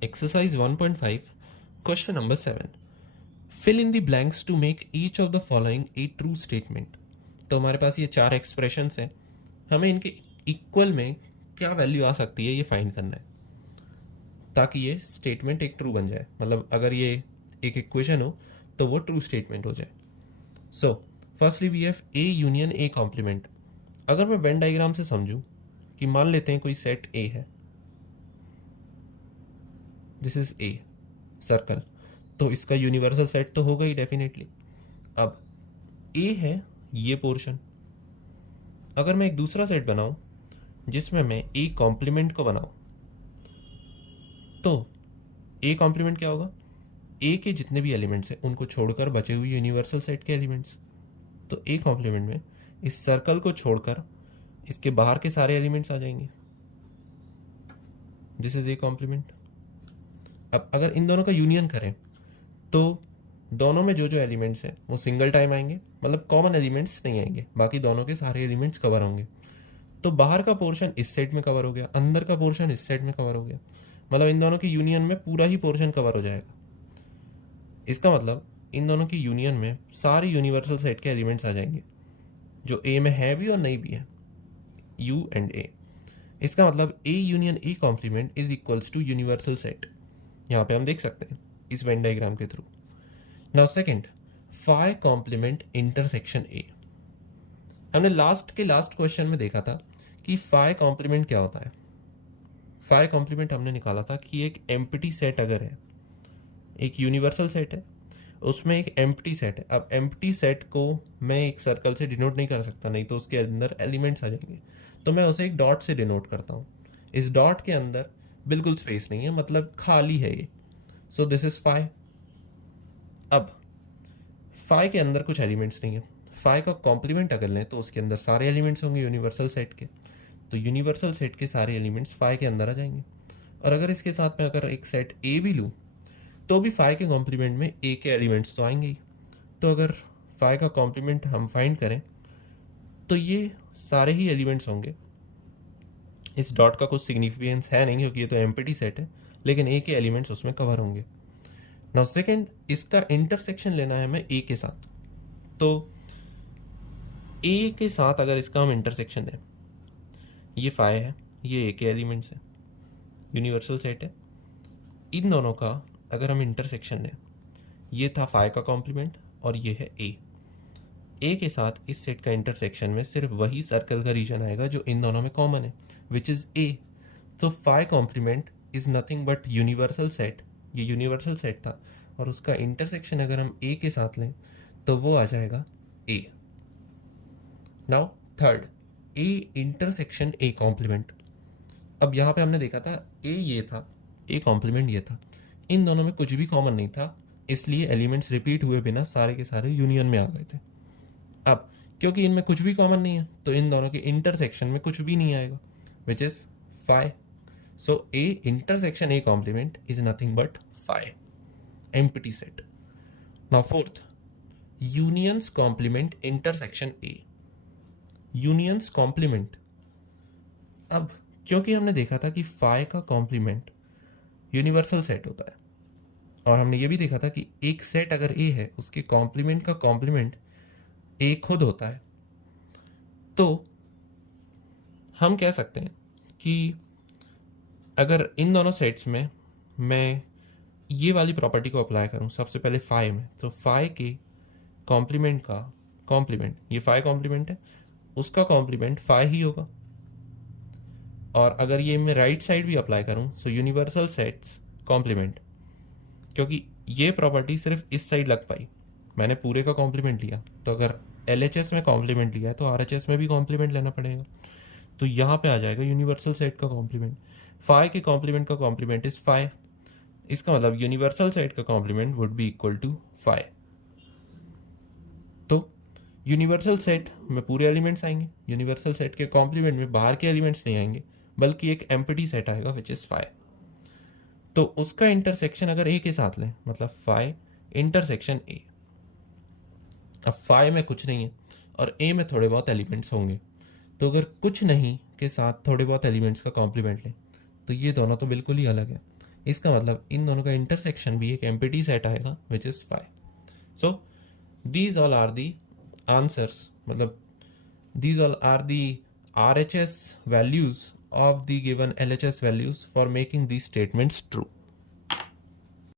Exercise 1.5, question number 7. Fill in the blanks to make each of the following a true statement. तो हमारे पास ये चार expressions हैं, हमें इनके इक्वल में क्या वैल्यू आ सकती है ये फाइंड करना है ताकि ये स्टेटमेंट एक ट्रू बन जाए. मतलब अगर ये एक इक्वेशन हो तो वो ट्रू स्टेटमेंट हो जाए. So firstly we have A union A complement. अगर मैं वेन डायग्राम से समझूं कि मान लेते हैं कोई सेट ए है, दिस इज ए सर्कल, तो इसका यूनिवर्सल सेट तो होगा ही डेफिनेटली. अब ए है ये पोर्शन. अगर मैं एक दूसरा सेट बनाऊं जिसमें मैं ए कॉम्प्लीमेंट को बनाऊं तो ए कॉम्प्लीमेंट क्या होगा? ए के जितने भी एलिमेंट्स हैं उनको छोड़कर बचे हुए यूनिवर्सल सेट के एलिमेंट्स. तो ए कॉम्प्लीमेंट में इस सर्कल को छोड़कर इसके बाहर के सारे एलिमेंट्स आ जाएंगे. This is A complement. अब अगर इन दोनों का यूनियन करें तो दोनों में जो जो एलिमेंट्स हैं वो सिंगल टाइम आएंगे, मतलब कॉमन एलिमेंट्स नहीं आएंगे, बाकी दोनों के सारे एलिमेंट्स कवर होंगे. तो बाहर का पोर्शन इस सेट में कवर हो गया, अंदर का पोर्शन इस सेट में कवर हो गया, मतलब इन दोनों की यूनियन में पूरा ही पोर्शन कवर हो जाएगा. इसका मतलब इन दोनों की यूनियन में सारे यूनिवर्सल सेट के एलिमेंट्स आ जाएंगे जो ए में है भी और नहीं भी है, यू एंड ए. इसका मतलब A union A complement is equals to universal set. यहाँ पे हम देख सकते हैं इस वेन डायग्राम के through. Now second, phi complement intersection A. हमने लास्ट क्वेश्चन में देखा था कि फाई कॉम्प्लीमेंट क्या होता है. फाई कॉम्प्लीमेंट हमने निकाला था कि एक एम्प्टी सेट अगर है, एक यूनिवर्सल सेट है, उसमें एक एम्प्टी सेट है. अब एम्प्टी सेट को मैं एक सर्कल से डिनोट नहीं कर सकता, नहीं तो उसके अंदर एलिमेंट्स आ जाएंगे. तो मैं उसे एक डॉट से डिनोट करता हूँ. इस डॉट के अंदर बिल्कुल स्पेस नहीं है, मतलब खाली है ये. So this is phi. अब फाई के अंदर कुछ एलिमेंट्स नहीं है. फाई का कॉम्प्लीमेंट अगर लें तो उसके अंदर सारे एलिमेंट्स होंगे यूनिवर्सल सेट के. तो यूनिवर्सल सेट के सारे एलिमेंट्स फाई के अंदर आ जाएंगे. और अगर इसके साथ में अगर एक सेट ए भी लूँ तो भी फाई के कॉम्प्लीमेंट में ए के एलिमेंट्स तो आएंगे ही. तो अगर फाई का कॉम्प्लीमेंट हम फाइंड करें तो ये सारे ही एलिमेंट्स होंगे. इस डॉट का कुछ सिग्निफिकेंस है नहीं क्योंकि ये तो एम्प्टी सेट है, लेकिन ए के एलिमेंट्स उसमें कवर होंगे. नाउ सेकंड, इसका इंटरसेक्शन लेना है हमें ए के साथ. तो ए के साथ अगर इसका हम इंटरसेक्शन दें, ये फाई है, ये ए के एलिमेंट्स है, यूनिवर्सल सेट है. इन दोनों का अगर हम इंटरसेक्शन लें, ये था फाई का कॉम्प्लीमेंट और ये है ए. ए के साथ इस सेट का इंटरसेक्शन में सिर्फ वही सर्कल का रीजन आएगा जो इन दोनों में कॉमन है, विच इज ए. तो phi complement is nothing but universal set. ये यूनिवर्सल सेट था और उसका इंटरसेक्शन अगर हम ए के साथ लें तो वो आ जाएगा A. Now third, A intersection A complement. अब यहाँ पे हमने देखा था ए ये था, ए कॉम्प्लीमेंट ये था, इन दोनों में कुछ भी कॉमन नहीं था, इसलिए एलिमेंट्स रिपीट हुए बिना सारे के सारे यूनियन में आ गए थे. अब क्योंकि इनमें कुछ भी कॉमन नहीं है तो इन दोनों के इंटरसेक्शन में कुछ भी नहीं आएगा, which is phi. So A intersection A complement is nothing but phi, empty set. Now fourth, unions complement intersection A. Unions complement. अब क्योंकि हमने देखा था कि फाई का कॉम्प्लीमेंट यूनिवर्सल सेट होता है और हमने ये भी देखा था कि एक सेट अगर ए है उसके कॉम्प्लीमेंट का कॉम्प्लीमेंट ए खुद होता है, तो हम कह सकते हैं कि अगर इन दोनों सेट्स में मैं ये वाली प्रॉपर्टी को अप्लाई करूं सबसे पहले फाई में, तो फाई के कॉम्प्लीमेंट का कॉम्प्लीमेंट, ये फाई कॉम्प्लीमेंट है, उसका कॉम्प्लीमेंट फाई ही होगा. और अगर ये मैं राइट साइड भी अप्लाई करूं, सो यूनिवर्सल सेट्स कॉम्प्लीमेंट, क्योंकि ये प्रॉपर्टी सिर्फ इस साइड लग पाई, मैंने पूरे का कॉम्प्लीमेंट लिया. तो अगर LHS में कॉम्प्लीमेंट लिया है तो RHS में भी कॉम्प्लीमेंट लेना पड़ेगा. तो यहाँ पे आ जाएगा यूनिवर्सल सेट का कॉम्प्लीमेंट. फाई के कॉम्प्लीमेंट का कॉम्प्लीमेंट इज फाई. इसका मतलब यूनिवर्सल सेट का complement would be equal to phi. तो यूनिवर्सल सेट में पूरे एलिमेंट्स आएंगे, यूनिवर्सल सेट के कॉम्प्लीमेंट में बाहर के एलिमेंट्स नहीं आएंगे, बल्कि एक एम्प्टी सेट आएगा विच इज फाई. तो उसका इंटरसेक्शन अगर ए के साथ लें, मतलब फाई इंटरसेक्शन ए. अब फाई में कुछ नहीं है और ए में थोड़े बहुत एलिमेंट्स होंगे, तो अगर कुछ नहीं के साथ थोड़े बहुत एलिमेंट्स का कॉम्प्लीमेंट लें तो ये दोनों तो बिल्कुल ही अलग है. इसका मतलब इन दोनों का इंटरसेक्शन भी एक एम्प्टी सेट आएगा which is five. So these all are the answers, मतलब these all are the RHS values of the given LHS values for making these statements true.